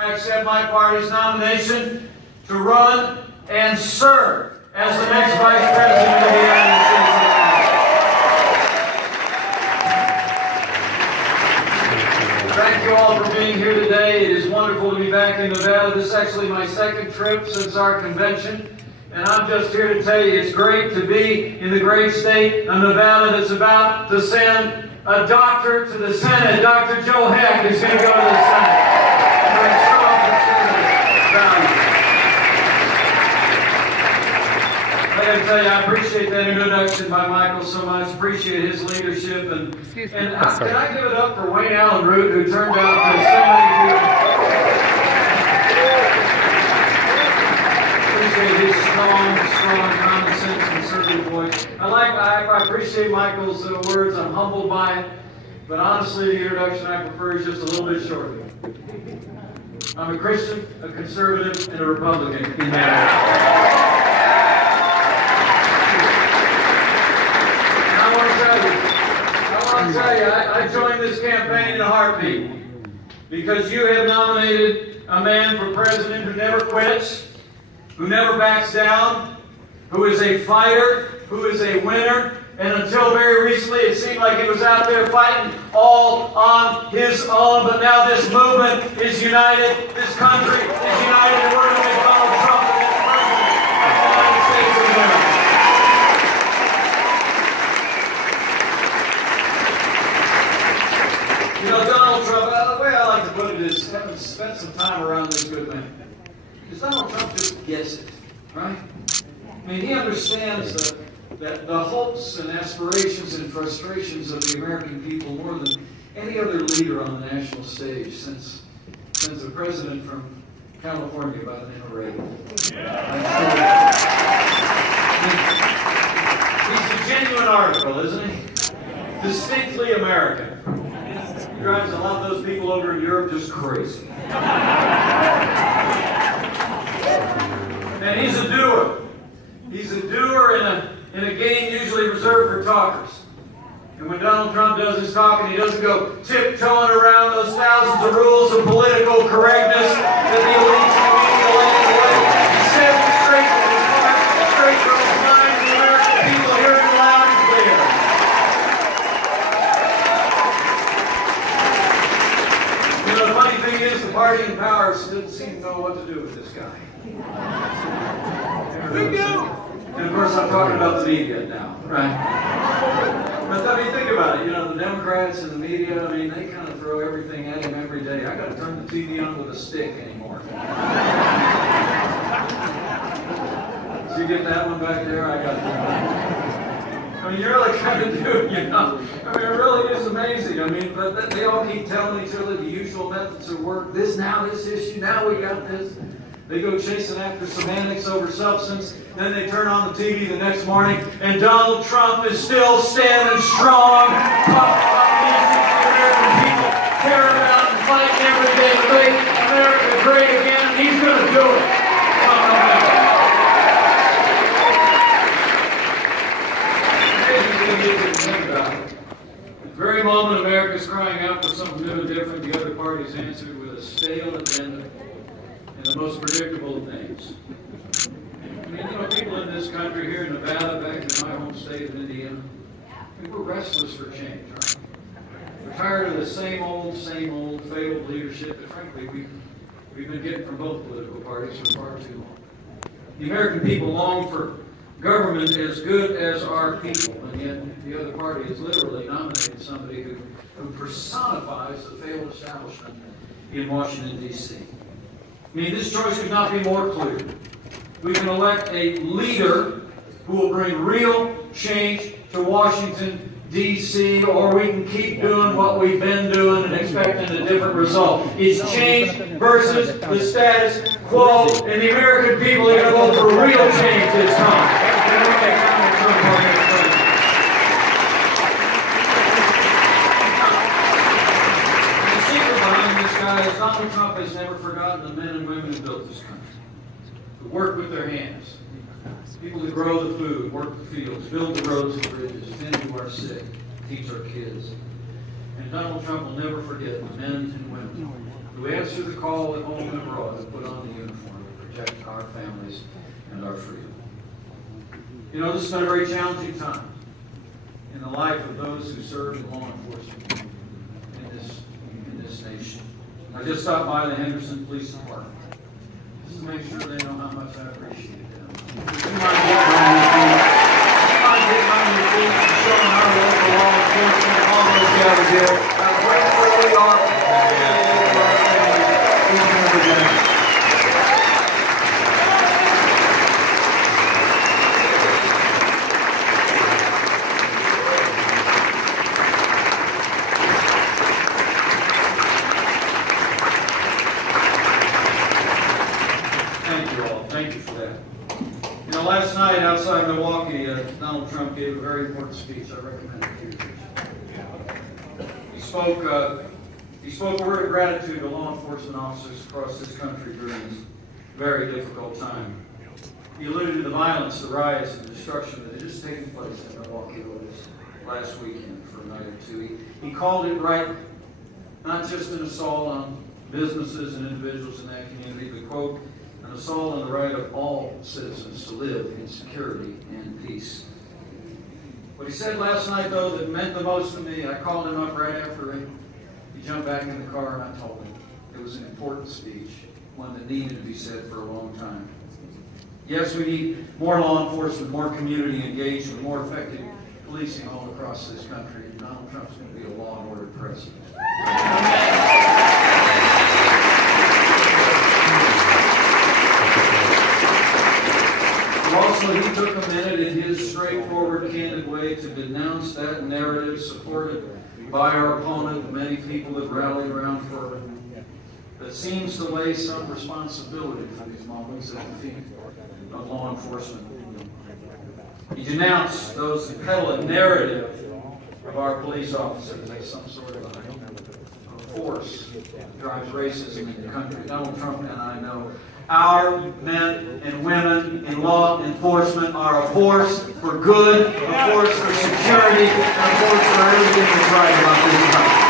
I accept my party's nomination to run and serve as the next Vice President of the United States of America. Thank you all for being here today. It is wonderful to be back in Nevada. This is actually my second trip since our convention. And I'm just here to tell you it's great to be in the great state of Nevada that's about to send a doctor to the Senate. Dr. Joe Heck is going to go to the Senate. I got to tell you, I appreciate that introduction by Michael so much. Appreciate his leadership. And can I give it up for Wayne Allen Root, who turned out to so many people. Appreciate his strong, common sense, conservative voice. I appreciate Michael's words. I'm humbled by it. But honestly, the introduction I prefer is just a little bit shorter. I'm a Christian, a conservative, and a Republican in that. I want to tell you, I joined this campaign in a heartbeat because you have nominated a man for president who never quits, who never backs down, who is a fighter, who is a winner, and until very recently it seemed like he was out there fighting all on his own, but now this movement is united, this country is united, and we're going to make Donald Trump the next president of the United States of America. You know, Donald Trump, the way I like to put it is, having spent some time around this good man, because Donald Trump just gets it, right? I mean, he understands the hopes and aspirations and frustrations of the American people more than any other leader on the national stage since a president from California by the name of Reagan. He's a genuine article, isn't he? Distinctly American. He drives a lot of those people over in Europe just crazy. And he's a doer. He's a doer in a game usually reserved for talkers. And when Donald Trump does his talking, he doesn't go tiptoeing around those thousands of rules of political correctness that the elites and media land away. He says it straight from his heart, straight from his mind, and the American people hear him loud and clear. You know, the funny thing is, the party in power didn't seem to know what to do with this guy. We do! And of course, I'm talking about the media now, right? But I mean, think about it. You know, the Democrats and the media, I mean, they kind of throw everything at him every day. I got to turn the TV on with a stick anymore. Did you get that one back there? I got that. I mean, you really kind of do, you know. I mean, it really is amazing. I mean, but they all keep telling each other the usual methods of work. This now, this issue, now we got this. They go chasing after semantics over substance. Then they turn on the TV the next morning, and Donald Trump is still standing strong, talking about the issues the American people care about and fighting every day to make America great again, and he's going to do it. At the very moment America's crying out for something new and different, the other parties answered with a stale agenda and the most predictable of things. I mean, you know, people in this country, here in Nevada, back in my home state of Indiana, I mean, we're restless for change, right? We're tired of the same old, failed leadership that, frankly, we've been getting from both political parties for far too long. The American people long for government as good as our people, and yet the other party has literally nominated somebody who personifies the failed establishment in Washington, D.C. I mean, this choice could not be more clear. We can elect a leader who will bring real change to Washington, D.C., or we can keep doing what we've been doing and expecting a different result. It's change versus the status quo, and the American people are going to vote for real change this time. The secret behind this guy is Donald Trump has never forgotten the men and women who built this country, who work with their hands. People who grow the food, work the fields, build the roads and bridges, tend to our sick, teach our kids. And Donald Trump will never forget the men and women who answer the call at home and abroad to put on the uniform to protect our families and our freedom. You know, this has been a very challenging time in the life of those who serve in law enforcement in this nation. I just stopped by the Henderson Police Department just to make sure they know how much I appreciate them. Would you mind getting on your feet and showing our local law enforcement, all those gathered here, how grateful we are for our families each and every day. Thank you for that. You know, last night outside Milwaukee, Donald Trump gave a very important speech. I recommend it to you. He spoke a word of gratitude to law enforcement officers across this country during this very difficult time. He alluded to the violence, the riots, and the destruction that had just taken place in Milwaukee this last weekend for a night or two. He called it right, not just an assault on businesses and individuals in that community, but, quote, an assault on the right of all citizens to live in security and peace. What he said last night, though, that meant the most to me, I called him up right after he jumped back in the car, and I told him it was an important speech, one that needed to be said for a long time. Yes, we need more law enforcement, more community engagement, more effective policing all across this country, and Donald Trump's going to be a law and order president. Also, he took a minute in his straightforward, candid way to denounce that narrative supported by our opponent, many people that rallied around for him, that seems to lay some responsibility for these moments at the feet of law enforcement. He denounced those that peddle a narrative of our police officers as some sort of force that drives racism in the country. Donald Trump and I know our men and women in law enforcement are a force for good, a force for security, and a force for everything that's right about this country.